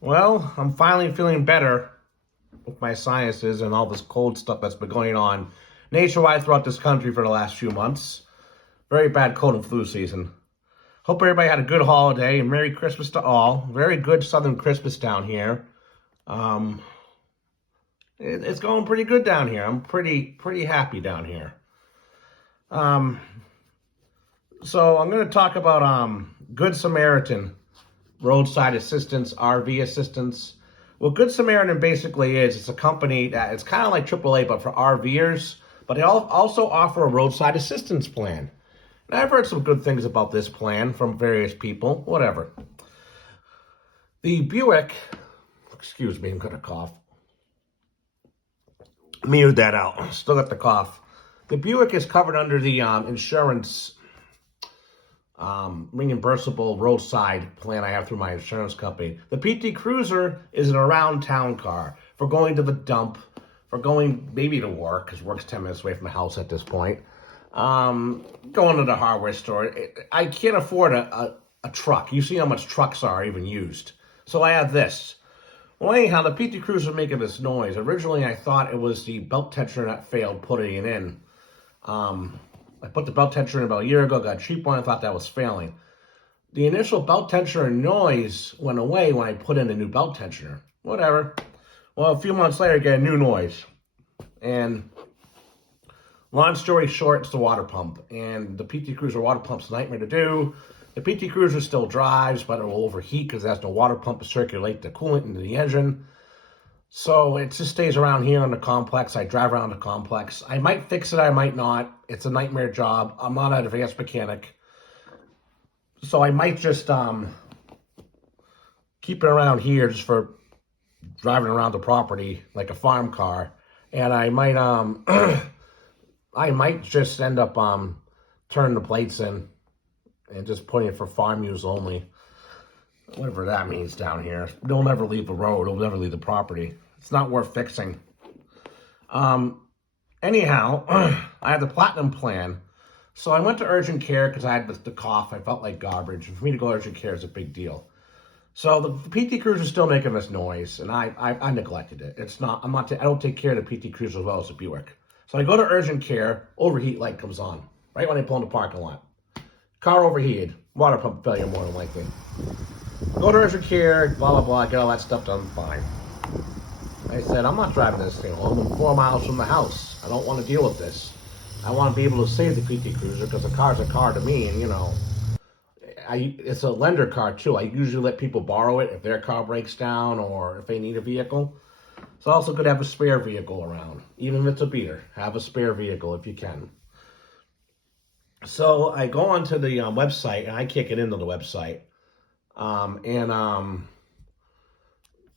Well, I'm finally feeling better with my sinuses and all this cold stuff that's been going on nationwide throughout this country for the last few months. Very bad cold and flu season. Hope everybody had a good holiday and Merry Christmas to all. Very good Southern Christmas down here. Um, it's going pretty good down here. I'm pretty happy down here. Um, so I'm going to talk about Good Samaritan roadside assistance, RV assistance. What Good Samaritan basically is, it's a company that it's kind of like AAA, but for RVers. But they also offer a roadside assistance plan. And I've heard some good things about this plan from various people. Whatever. The Buick, excuse me, I'm gonna cough. Muted that out. Still got the cough. The Buick is covered under the insurance reimbursable roadside plan I have through my insurance company. The PT Cruiser is an around town car for going to the dump, for going maybe to work, because work's 10 minutes away from the house at this point. Going to the hardware store. I can't afford a truck. You see how much trucks are even used. So I have this. Well, anyhow, the PT Cruiser making this noise. Originally, I thought it was the belt tensioner that failed putting it in. I put the belt tensioner in about a year ago, got a cheap one, I thought that was failing. The initial belt tensioner noise went away when I put in a new belt tensioner. Whatever. Well, a few months later, I get a new noise. And long story short, it's the water pump. And the PT Cruiser water pump's a nightmare to do. The PT Cruiser still drives, but it will overheat because it has no water pump to circulate the coolant into the engine. So it just stays around here on the complex. I drive around the complex. I might fix it, I might not. It's a nightmare job. I'm not an advanced mechanic. So I might just keep it around here just for driving around the property like a farm car. And I might I might just end up turning the plates in and just putting it for farm use only. Whatever that means down here. They'll never leave the road. They'll never leave the property. It's not worth fixing. Anyhow, I had the Platinum plan. So I went to urgent care because I had the cough. I felt like garbage. And for me to go to urgent care is a big deal. So the PT Cruiser is still making this noise, and I neglected it. It's not. I don't take care of the PT Cruiser as well as the Buick. So I go to urgent care. Overheat light comes on right when I pull in the parking lot. Car overheated. Water pump failure more than likely. Go to urgent care, blah, blah, blah, get all that stuff done, fine. I said, I'm not driving this thing home. I'm 4 miles from the house. I don't want to deal with this. I want to be able to save the PT Cruiser because the car's a car to me, and, it's a lender car, too. I usually let people borrow it if their car breaks down or if they need a vehicle. It's also good to have a spare vehicle around, even if it's a beater. Have a spare vehicle if you can. So I go onto the website, and I can't get into the website.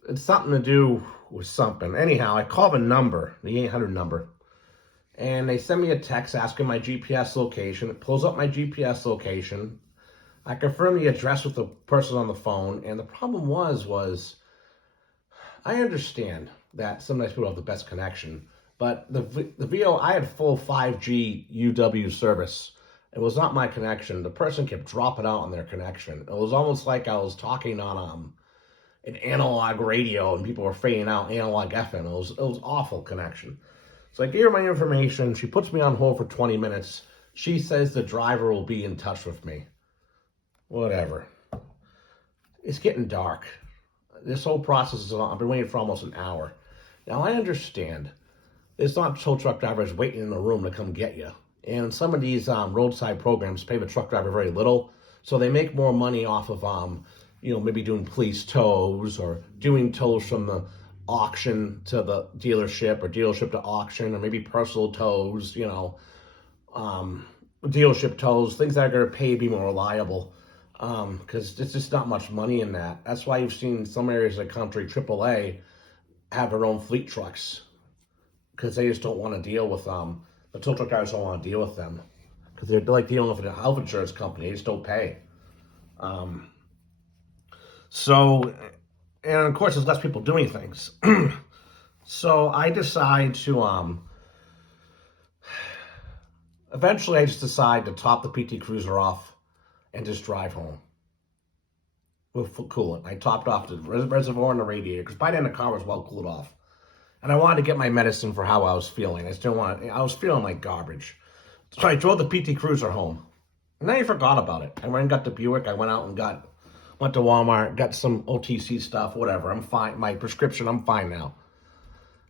It's something to do with something. Anyhow, I call the number, the 800 number, and they send me a text asking my GPS location. It pulls up my GPS location. I confirm the address with the person on the phone, and the problem was I understand that sometimes people have the best connection, but the VO, I had full 5G UW service. It was not my connection. The person kept dropping out on their connection. It was almost like I was talking on an analog radio and people were fading out, analog FM. It was awful connection. So I gave her my information. She puts me on hold for 20 minutes. She says the driver will be in touch with me. Whatever. It's getting dark. This whole process is on. I've been waiting for almost an hour. Now I understand. It's not tow truck drivers waiting in the room to come get you. And some of these roadside programs pay the truck driver very little, so they make more money off of, maybe doing police tows or doing tows from the auction to the dealership or dealership to auction, or maybe personal tows, dealership tows, things that are going to pay to be more reliable, because there's just not much money in that. That's why you've seen some areas of the country, AAA, have their own fleet trucks, because they just don't want to deal with the tow truck drivers don't want to deal with them because they're like dealing with a health insurance company. They just don't pay. And of course, there's less people doing things. So I decide to, eventually I just decide to top the PT Cruiser off and just drive home. with coolant. I topped off the reservoir and the radiator because by then the car was well cooled off. And I wanted to get my medicine for how I was feeling. I was feeling like garbage. So I drove the PT Cruiser home. And then I forgot about it. I went and got the Buick. I went out and went to Walmart, got some OTC stuff, whatever. I'm fine. My prescription, I'm fine now.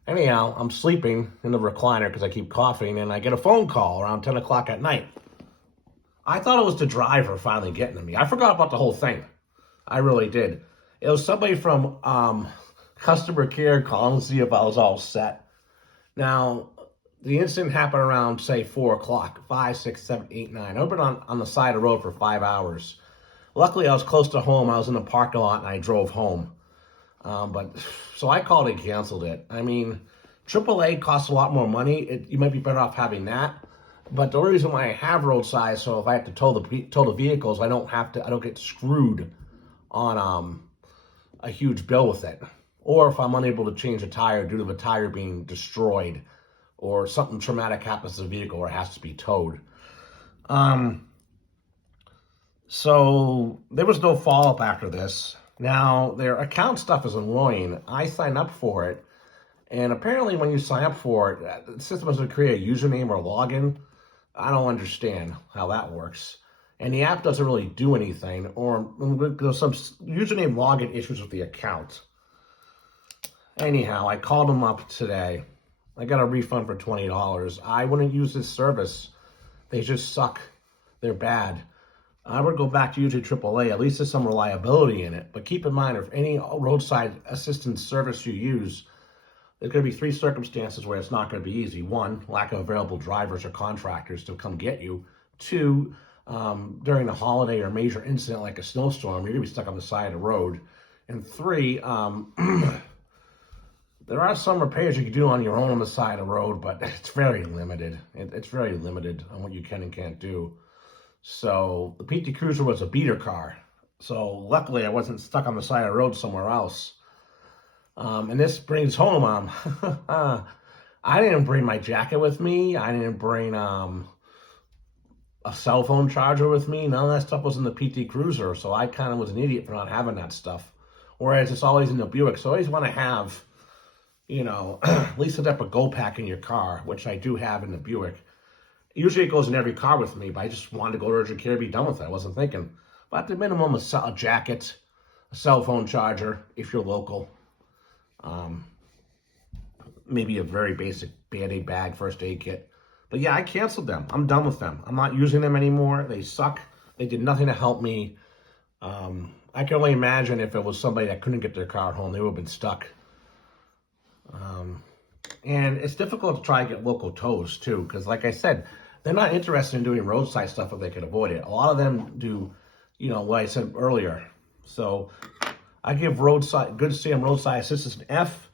Anyhow, I'm sleeping in the recliner because I keep coughing, and I get a phone call around 10 o'clock at night. I thought it was the driver finally getting to me. I forgot about the whole thing. I really did. It was somebody from customer care calling to see if I was all set. Now, the incident happened around, say, 4 o'clock, 5, 6, 7, 8, 9. I've been on the side of the road for 5 hours. Luckily, I was close to home. I was in the parking lot, and I drove home. So I called and canceled it. I mean, AAA costs a lot more money. You might be better off having that. But the only reason why I have roadside, so if I have to tow the vehicles, I don't get screwed on a huge bill with it. Or if I'm unable to change a tire due to the tire being destroyed, or something traumatic happens to the vehicle where it has to be towed. So there was no follow-up after this. Now, their account stuff is annoying. I signed up for it, and apparently when you sign up for it, the system is going to create a username or login. I don't understand how that works. And the app doesn't really do anything, or there's some username login issues with the account. Anyhow, I called them up today. I got a refund for $20. I wouldn't use this service. They just suck. They're bad. I would go back to using AAA. At least there's some reliability in it. But keep in mind, if any roadside assistance service you use, there's going to be 3 circumstances where it's not going to be easy. 1, lack of available drivers or contractors to come get you. 2, during a holiday or major incident like a snowstorm, you're going to be stuck on the side of the road. And 3, there are some repairs you can do on your own on the side of the road, but it's very limited. It's very limited on what you can and can't do. So the PT Cruiser was a beater car. So luckily I wasn't stuck on the side of the road somewhere else. And this brings home, I didn't bring my jacket with me. I didn't bring a cell phone charger with me. None of that stuff was in the PT Cruiser. So I kind of was an idiot for not having that stuff. Whereas it's always in the Buick. So I always want to have, at least a type of go pack in your car, which I do have in the Buick. Usually it goes in every car with me, but I just wanted to go to urgent care and be done with it. I wasn't thinking. But at the minimum, a jacket, a cell phone charger, if you're local. Maybe a very basic Band-Aid bag, first aid kit. But yeah, I canceled them. I'm done with them. I'm not using them anymore. They suck. They did nothing to help me. I can only imagine if it was somebody that couldn't get their car home, they would have been stuck. And it's difficult to try to get local tows too, because like I said, they're not interested in doing roadside stuff if they can avoid it. A lot of them do, what I said earlier. So I give good Sam Roadside Assistance an F.